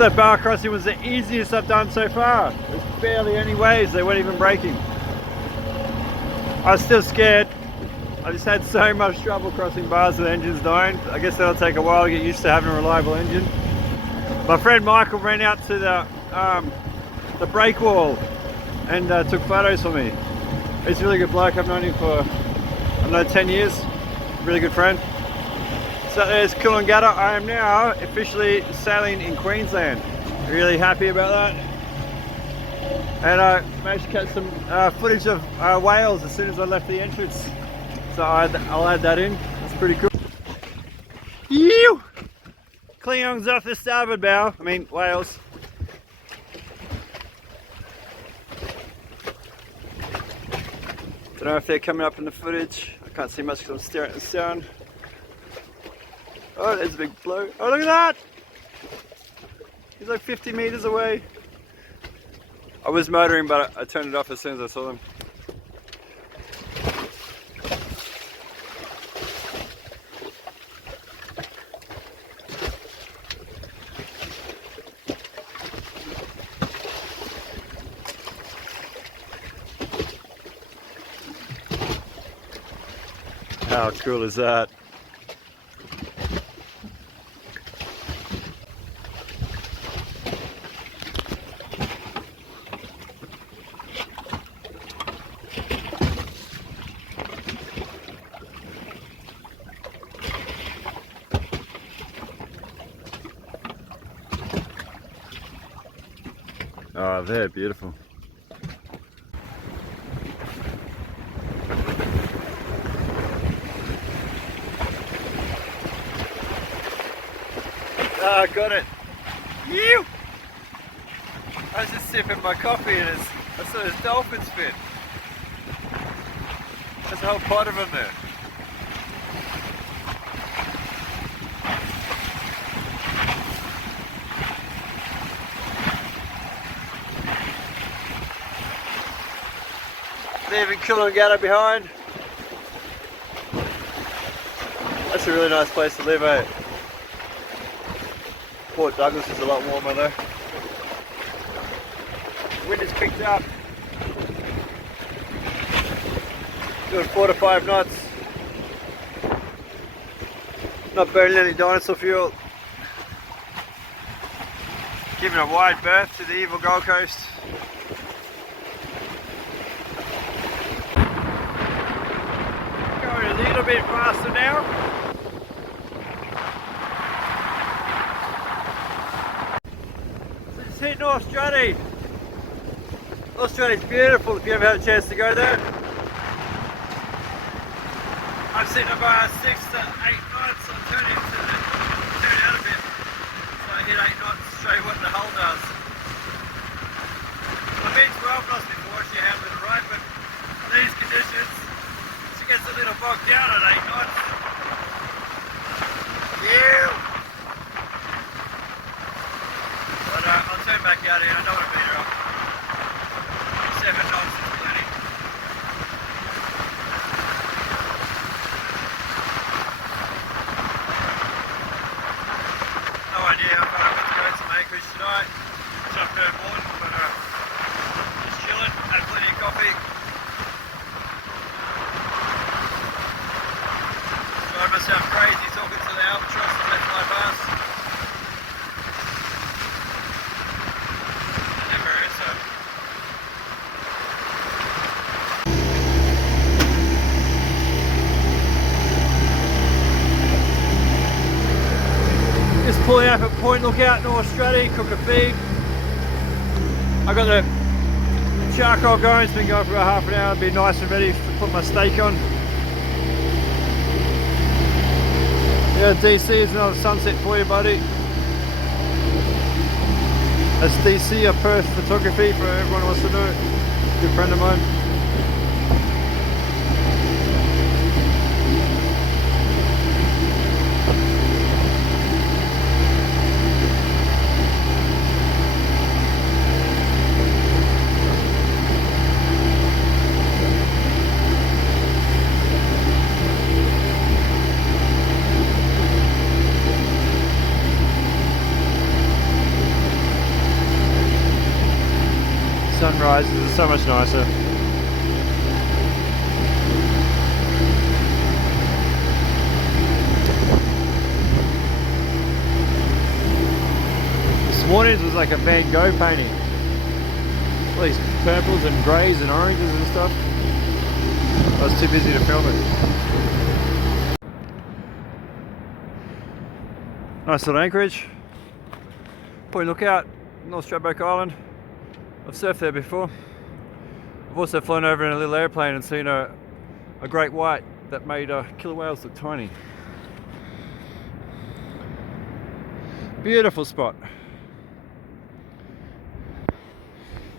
That bar crossing was the easiest I've done so far. There's barely any waves, they weren't even breaking. I was still scared. I just had so much trouble crossing bars with engines dying. I guess that'll take a while to get used to having a reliable engine. My friend Michael ran out to the break wall and took photos for me. He's a really good bloke. I've known him for, 10 years. Really good friend. So there's Coolangatta. I am now officially sailing in Queensland. Really happy about that. And I managed to catch some footage of whales as soon as I left the entrance. So I'll add that in. That's pretty cool. Yew! Klingong's off the starboard bow. I mean, whales. Don't know if they're coming up in the footage. I can't see much because I'm staring at the sun. Oh, there's a big bloke. Oh, look at that! He's like 50 meters away. I was motoring, but I turned it off as soon as I saw them. How cool is that? Oh, they're beautiful. Ah, got it. Yew! I was just sipping my coffee and I saw this dolphin spin. There's a whole pot of them there. Leaving Coolangatta behind. That's a really nice place to live, eh? Port Douglas is a lot warmer though. Wind has picked up. Doing 4 to 5 knots. Not burning any dinosaur fuel. Giving a wide berth to the evil Gold Coast. Going a little bit faster now. Hit North Straddie. North Straddie's beautiful if you ever had a chance to go there. I'm sitting about 6 to 8 knots. I'm turning out a bit. So I hit 8 knots to show you what the hull does. I've been 12 knots before she handled it right, but in these conditions she gets a little bogged down at 8 knots. Yeah. But I'll turn back out here. I don't want to beat her up. 7 knots is plenty. No idea how far I've got to go to Anchorage tonight. Jumped overboard, but just chilling. Had plenty of coffee. Driving myself crazy talking to the albatross as they fly past. Just pulling up at Point Lookout, North Straddie, cook a feed. I got the charcoal going, it's been going for about half an hour. It'll be nice and ready to put my steak on. Yeah, DC is another sunset for you, buddy. That's DC, a Perth photography for everyone who wants to know. Good friend of mine. sunrises are so much nicer. This morning's was like a Van Gogh painting. All these purples and greys and oranges and stuff. I was too busy to film it. Nice little anchorage. Point Lookout, North Stradbroke Island. I've surfed there before. I've also flown over in a little airplane and seen a great white that made killer whales look tiny. Beautiful spot.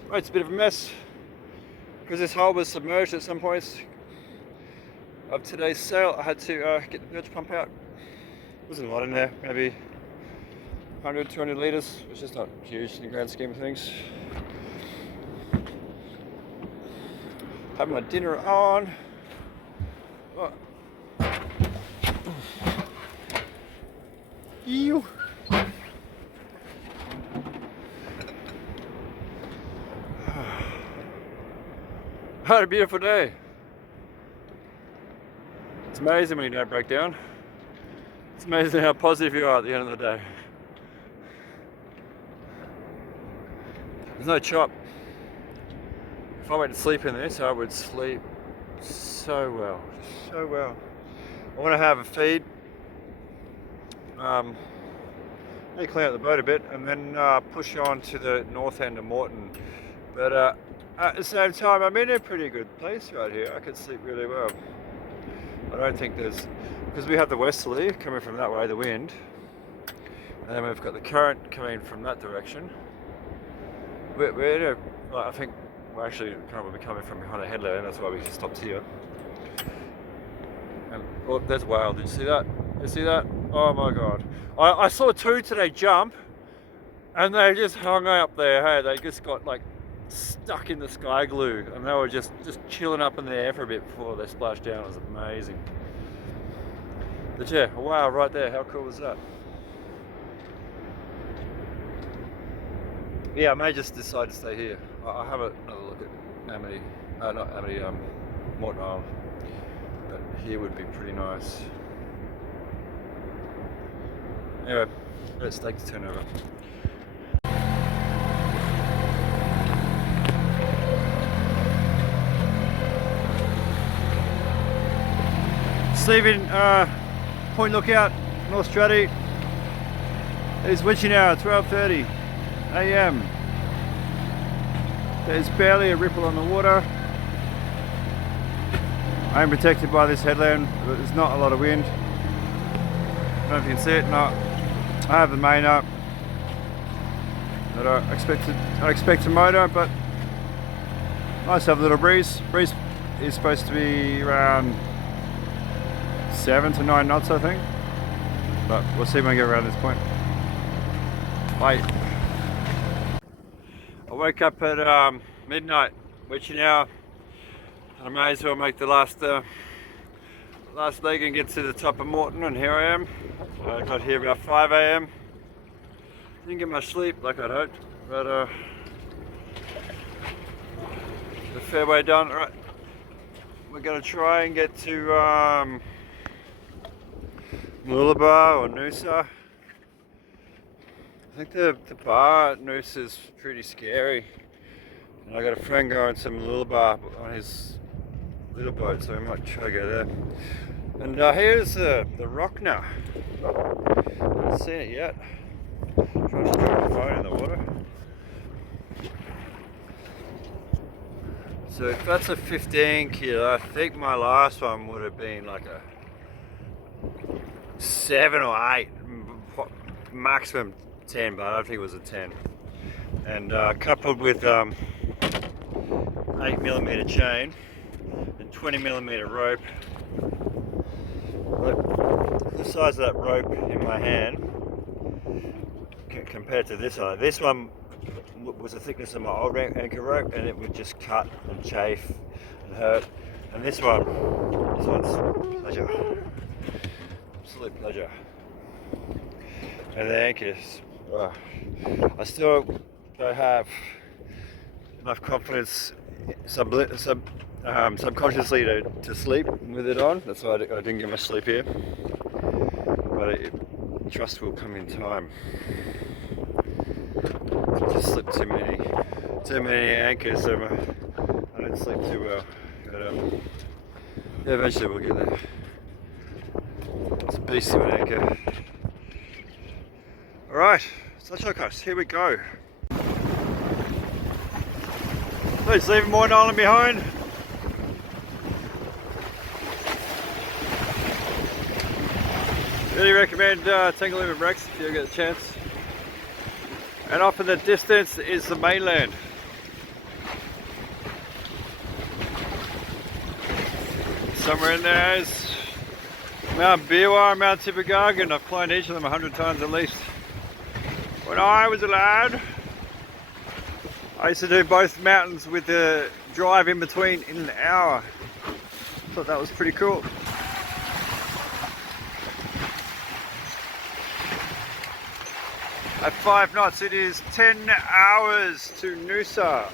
Right, it's a bit of a mess because this hull was submerged at some points of today's sail. I had to get the bilge pump out. Wasn't a lot in there, maybe 100, 200 litres. It's just not huge in the grand scheme of things. Having my dinner on. Oh. Ew. Had a beautiful day. It's amazing when you don't break down. It's amazing how positive you are at the end of the day. There's no chop. If I went to sleep in this, I would sleep so well, so well. I want to have a feed. Maybe clean out the boat a bit and then push on to the north end of Moreton. But at the same time, I'm in a pretty good place right here. I could sleep really well. I don't think there's, because we have the westerly coming from that way, the wind, and then we've got the current coming from that direction. We're in a, I think we're actually currently coming from behind the headland, that's why we just stopped here. And oh, there's a whale. Did you see that? You see that? Oh my god. I saw two today jump and they just hung up there. Hey, they just got like stuck in the sky glue and they were just chilling up in the air for a bit before they splashed down. It was amazing. But yeah, a whale right there. How cool was that? Yeah, I may just decide to stay here. I'll have another look at Amity, not Amity, Moreton Island. But here would be pretty nice. Anyway, let's take the turn over. Leaving Point Lookout, North Stradbroke. It's witching hour, 12:30 AM. There's barely a ripple on the water. I am protected by this headland, but there's not a lot of wind. I don't know if you can see it. No, I have the main up. But I expect a motor, but nice to have a little breeze. Breeze is supposed to be around 7 to 9 knots, I think. But we'll see when we get around this point. Bye. I woke up at midnight, witching hour, and I may as well make the last leg and get to the top of Moreton, and here I am. I got here about 5 AM. Didn't get much sleep like I'd hoped, but a fair way done. All right, we're going to try and get to Mooloolababa or Noosa. I think the bar at Noosa is pretty scary. And I got a friend going to Mooloolababa on his little boat, so we might try to go there. And here's the Rockner. I haven't seen it yet. Trying to drop the phone in the water. So if that's a 15 kilo, I think my last one would have been like a 7 or 8, maximum 10, but I don't think it was a 10. And coupled with 8mm chain and 20mm rope. Look, the size of that rope in my hand compared to this one was the thickness of my old anchor rope, and it would just cut and chafe and hurt. And this one's pleasure, absolute pleasure. And the anchors, I still don't have enough confidence subconsciously to sleep with it on. That's why I didn't get much sleep here. But trust will come in time. I just slipped too many anchors, so I don't sleep too well. But yeah, eventually we'll get there. It's a beast of an anchor. Alright, Sunshine Coast, here we go. Please leave more Island behind. Really recommend Tangle and Rex if you get a chance. And off in the distance is the mainland. Somewhere in there is Mount Biwa and Mount Tippergargan. I've climbed each of them 100 times at least. When I was a lad, I used to do both mountains with the drive in between in an hour. Thought that was pretty cool. At 5 knots it is 10 hours to Noosa.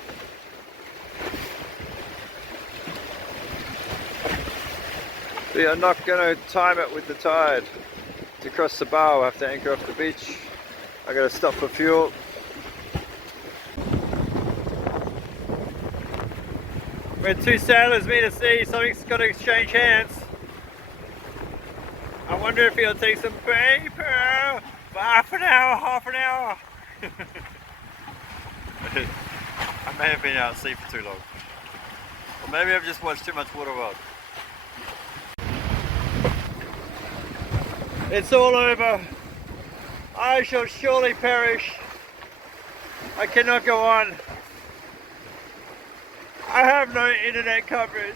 We are not going to time it with the tide. To cross the bar, we'll have to anchor off the beach. I got to stop for fuel. When two sailors meet at sea, something's got to exchange hands. I wonder if he'll take some paper for half an hour. I may have been out at sea for too long. Or maybe I've just watched too much Waterworld. It's all over. I shall surely perish. I cannot go on. I have no internet coverage.